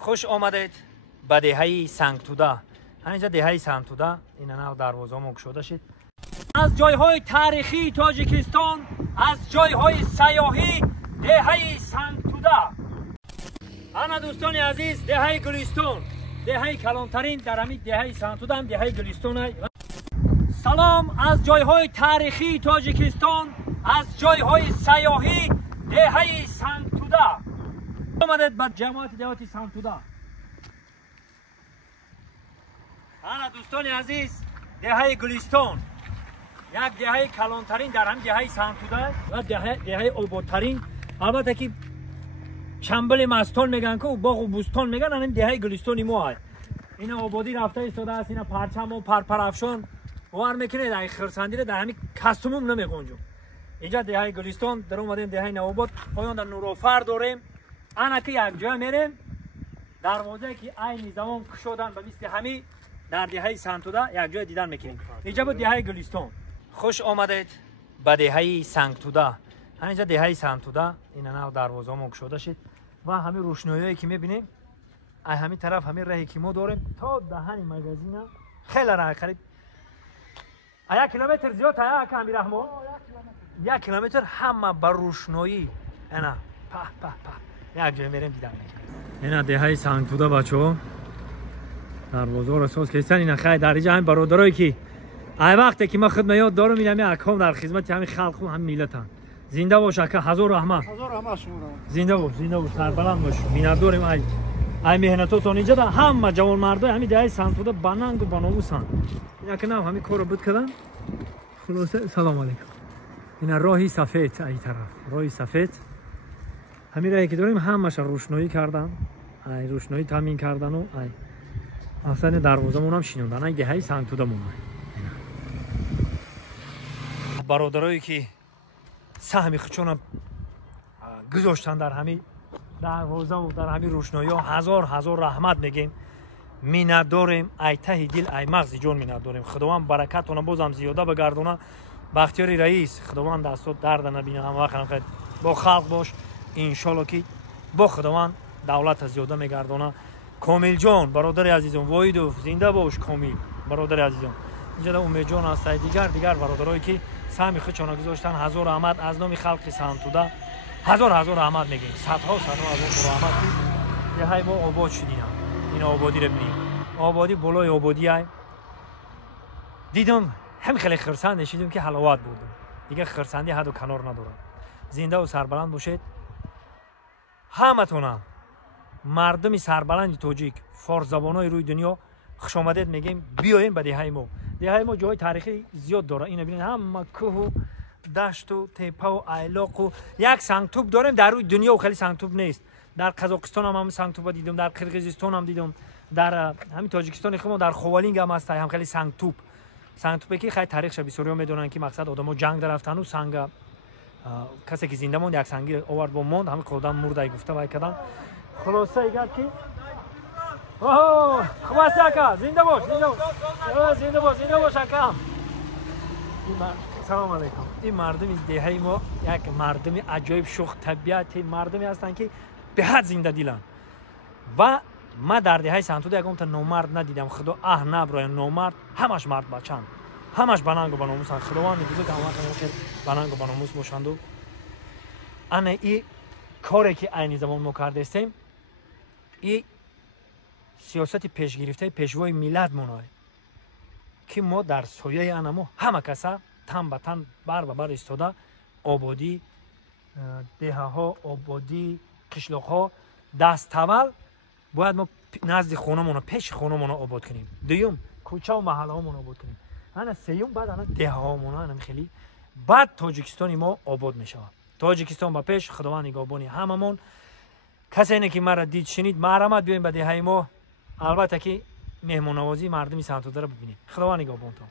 خوش آمدید به دهه سنگتوده. همینجا دهه سنگتوده این نو دروازه‌مون گشوده شد. از جایهای تاریخی تاجیکستان، از جایهای سیاحی دهه سنگتوده. انا دوستان عزیز، دهه گلستان، دهه کلانترین در همین دهه سنگتوده هم دهه گلستان. سلام از جایهای تاریخی تاجیکستان، از جایهای سیاحی دهه سنگتوده. آمدید به جماعت دهاتی سنگتوده. انا دوستان عزیز، دهه گلستان یک دهه کلانترین در هم دهه سنگتوده و دهه آبادترین. البته که چنبل مستان میگن که باغ و بوستان میگن، این دهه گلستانی ما هست. این آبادی رفته ایستاده است، این پرچم و پرپرافشان وار میکنه در خرسندی رو در همین کاستومم نمیگنجم. اینجا دهه گلستان در اومدیم دهه نوآباد پایان در نورافر داریم. انا که یک جا میریم دروازه که عین زمان کشودن به مثل همین در دهه سنگتوده یک جای دیدن میکنیم. اینجا بود دهه گلستان. خوش آمدید به دهه سنگتوده. همینجا دهه سنگتوده این نو دروازه‌مون گشوده شد و همین روشنایی که میبینیم از همین طرف همین راهی که ما داریم تا دهن مغازین خیلی راه قریب 1 کیلومتر زیاد تا یک امیر رحمان 1 کیلومتر همه بر روشنایی. اینا په یک جای میریم دیدن میکنیم. اینا دهه سنگتوده بچه‌ها دروازه رو ساز کردن. اینا خیلی در اینجا همین برادرایی که ای وقتی که ما خدمت یاد دارم میگم اکام در خدمت همین خلق و هم ملتن. زنده باش اکا، هزار رحمت. هزار رحمت شما. زنده باش سربلند باش. مینداریم ای مهنتاتون اینجا در همه جوان مردای همین دهه سنگتوده بننگ و بناموسن. اینا که نه همین کارو بود کردن. خلاصه سلام علیکم. اینا راهی سفید ای طرف، راهی سفید. همین راهی که داریم همش روشنایی کردن. ای روشنایی تامین کردن و ای اصلا دروازه‌مون هم شینوندن. ای دهه سنگتوده مون. برادرایی که سهم خودشون گذاشتن در همین دروازه و در همین روشنایی ها هزار رحمت میگیم. می‌نت داریم ای ته دل ای مغز جان می‌نت داریم. خداوند برکتونه بازم زیاده بگردونه. بختیاری رئیس خداوند دستات درد نبینه، هم وقت با خلق باش ان شاءالله که با خداوند دولت زیاده میگردونه. کامل جان برادر عزیزم وایدو زنده باش. کامل برادر عزیزم اینجا امید جان است. دیگر برادرایی که سهم خودشون گذاشتن هزار رحمت از نام خلق سنگتوده. هزار رحمت میگیم. صدها هزار رحمت. دهه ما آباد شدیم. این آبادی رو ببینیم. آبادی بالای آبادی ای دیدم هم خیلی خرسند نشیدم که حلاوت بودم. دیگه خرسندی حد و کنار نداره. زنده و سربلند باشید همتون. مردم سربلند تاجیک فارس زبانای روی دنیا خوش آمدید میگیم. بیاین به دهه ما. دهه ما جای تاریخی زیاد داره. اینو ببینید همه کوه و دشت و تپه و ایلاق و یک سنگتوب داریم در روی دنیا و خیلی سنگتوب نیست. در قزاقستان هم سنگتوب دیدم، در قرقیزستان هم دیدم، در همین تاجیکستان خودمون در خوالینگ هم هست هم خیلی سنگتوبی که خیلی تاریخش بسیاری میدونن که مقصد آدمو جنگ رفتن و سنگ کسی که زنده موند یک سنگی آورد با موند همین خودم مرده گفته وای کردن. خلاصه اگر که خوب است اکا. زنده باش اکا. سلام علیکم. این مردم دهه ما یک مردم عجایب شوخ طبیعت مردمی هستند که به حد زنده دیلن و ما در دهه سنگتوده یکم تا نامرد ندیدم. خدا نبرای نامرد همش مرد بچن، همش بننگ و بناموسن. خداوند بزرگ همه بننگ و بناموس باشند. و انا این کاری که عین زمان ما کرده استیم این سیاست پیش گرفته پیشوای ملت مونای که ما در سایه انمو همه کسا تن به تن بر به بر ایستاده آبادی دهه ها آبادی قشلاق ها دست اول باید ما نزد خونمون پیش خونمون آباد کنیم. دوم کوچه و محله هامون آباد کنیم. انا سیوم بعد انا دهه هامون انا خیلی بعد تاجیکستان ما آباد میشه. تاجیکستان با پیش خداوند نگهبانی هممون. کسی اینه که مرا دید شنید مرحمت بیاین به دهه ما. البته که مهمان نوازی مردمی سنگتوده رو ببینید. خداوند نگهبانتون.